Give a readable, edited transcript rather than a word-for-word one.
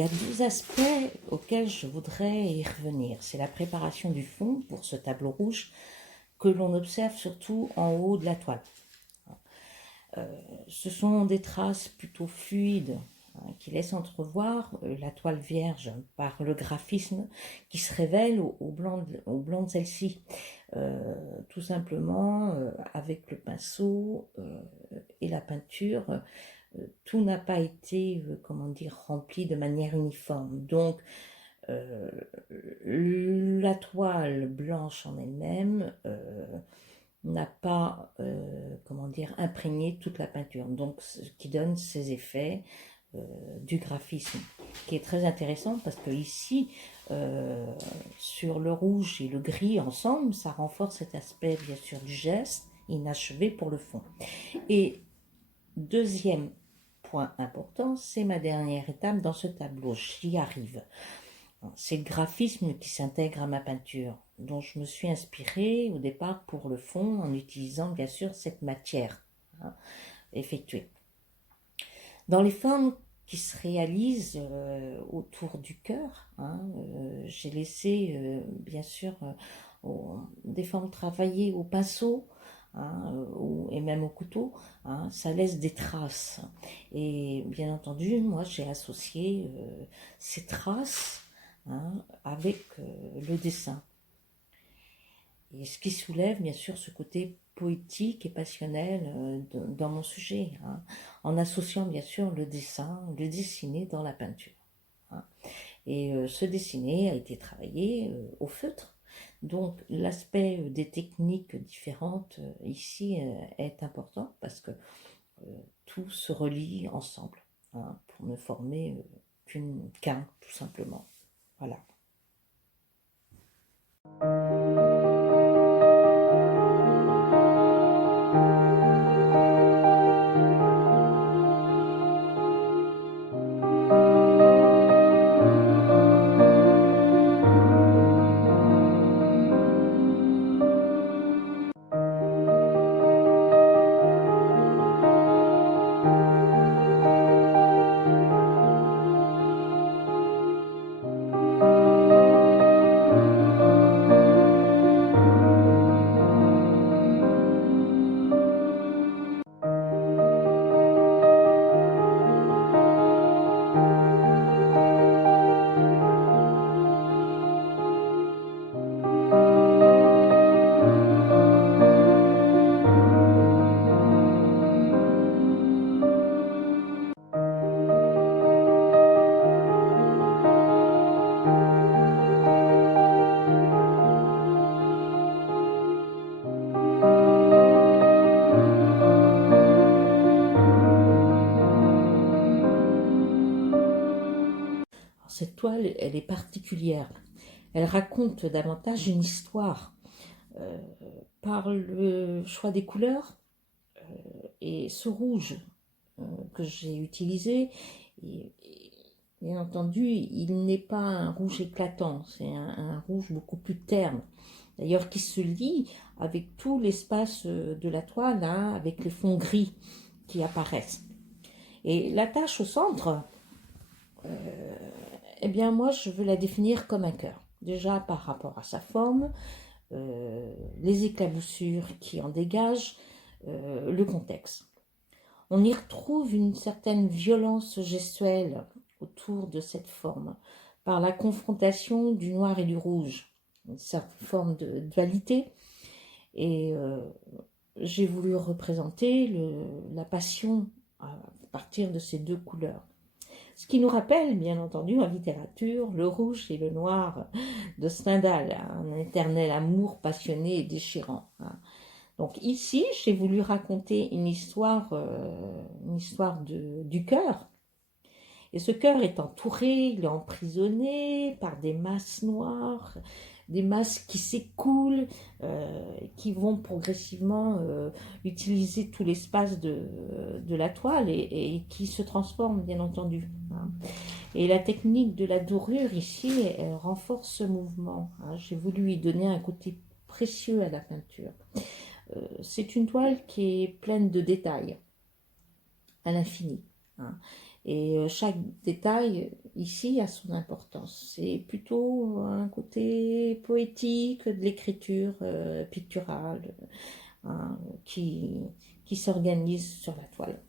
y a deux aspects auxquels je voudrais y revenir. C'est la préparation du fond pour ce tableau rouge que l'on observe surtout en haut de la toile. Ce sont des traces plutôt fluides qui laissent entrevoir la toile vierge par le graphisme qui se révèle au blanc de celle-ci. Tout simplement, avec le pinceau et la peinture, tout n'a pas été, comment dire, rempli de manière uniforme. Donc, la toile blanche en elle-même n'a pas, comment dire, imprégné toute la peinture. Donc, ce qui donne ces effets du graphisme, qui est très intéressant parce que ici, sur le rouge et le gris ensemble, ça renforce cet aspect, bien sûr, du geste inachevé pour le fond. Et deuxième point important, c'est ma dernière étape dans ce tableau. J'y arrive. C'est le graphisme qui s'intègre à ma peinture, dont je me suis inspirée au départ pour le fond en utilisant bien sûr cette matière effectuée. Dans les formes qui se réalisent autour du cœur, j'ai laissé bien sûr des formes travaillées au pinceau, et même au couteau, ça laisse des traces. Et bien entendu, moi j'ai associé ces traces avec le dessin. Et ce qui soulève bien sûr ce côté poétique et passionnel dans mon sujet, en associant bien sûr le dessin, le dessiné dans la peinture. Et ce dessiné a été travaillé au feutre. Donc l'aspect des techniques différentes ici est important parce que tout se relie ensemble pour ne former qu'un tout simplement. Voilà. Cette toile, elle est particulière. Elle raconte davantage une histoire par le choix des couleurs et ce rouge que j'ai utilisé. Bien entendu, il n'est pas un rouge éclatant, c'est un rouge beaucoup plus terne. D'ailleurs, qui se lie avec tout l'espace de la toile, avec les fonds gris qui apparaissent. Et la tache au centre, eh bien moi je veux la définir comme un cœur. Déjà par rapport à sa forme, les éclaboussures qui en dégagent, le contexte. On y retrouve une certaine violence gestuelle autour de cette forme, par la confrontation du noir et du rouge, une certaine forme de dualité. Et j'ai voulu représenter la passion à partir de ces deux couleurs. Ce qui nous rappelle, bien entendu, en littérature, le rouge et le noir de Stendhal, un éternel amour passionné et déchirant. Donc ici, j'ai voulu raconter une histoire du cœur. Et ce cœur est entouré, il est emprisonné par des masses noires, des masses qui s'écoulent, qui vont progressivement utiliser tout l'espace de la toile et qui se transforment, bien entendu. Et la technique de la dorure ici, elle renforce ce mouvement. J'ai voulu lui donner un côté précieux à la peinture. C'est une toile qui est pleine de détails, à l'infini. Et chaque détail ici a son importance. C'est plutôt un côté poétique de l'écriture picturale, hein, qui s'organise sur la toile.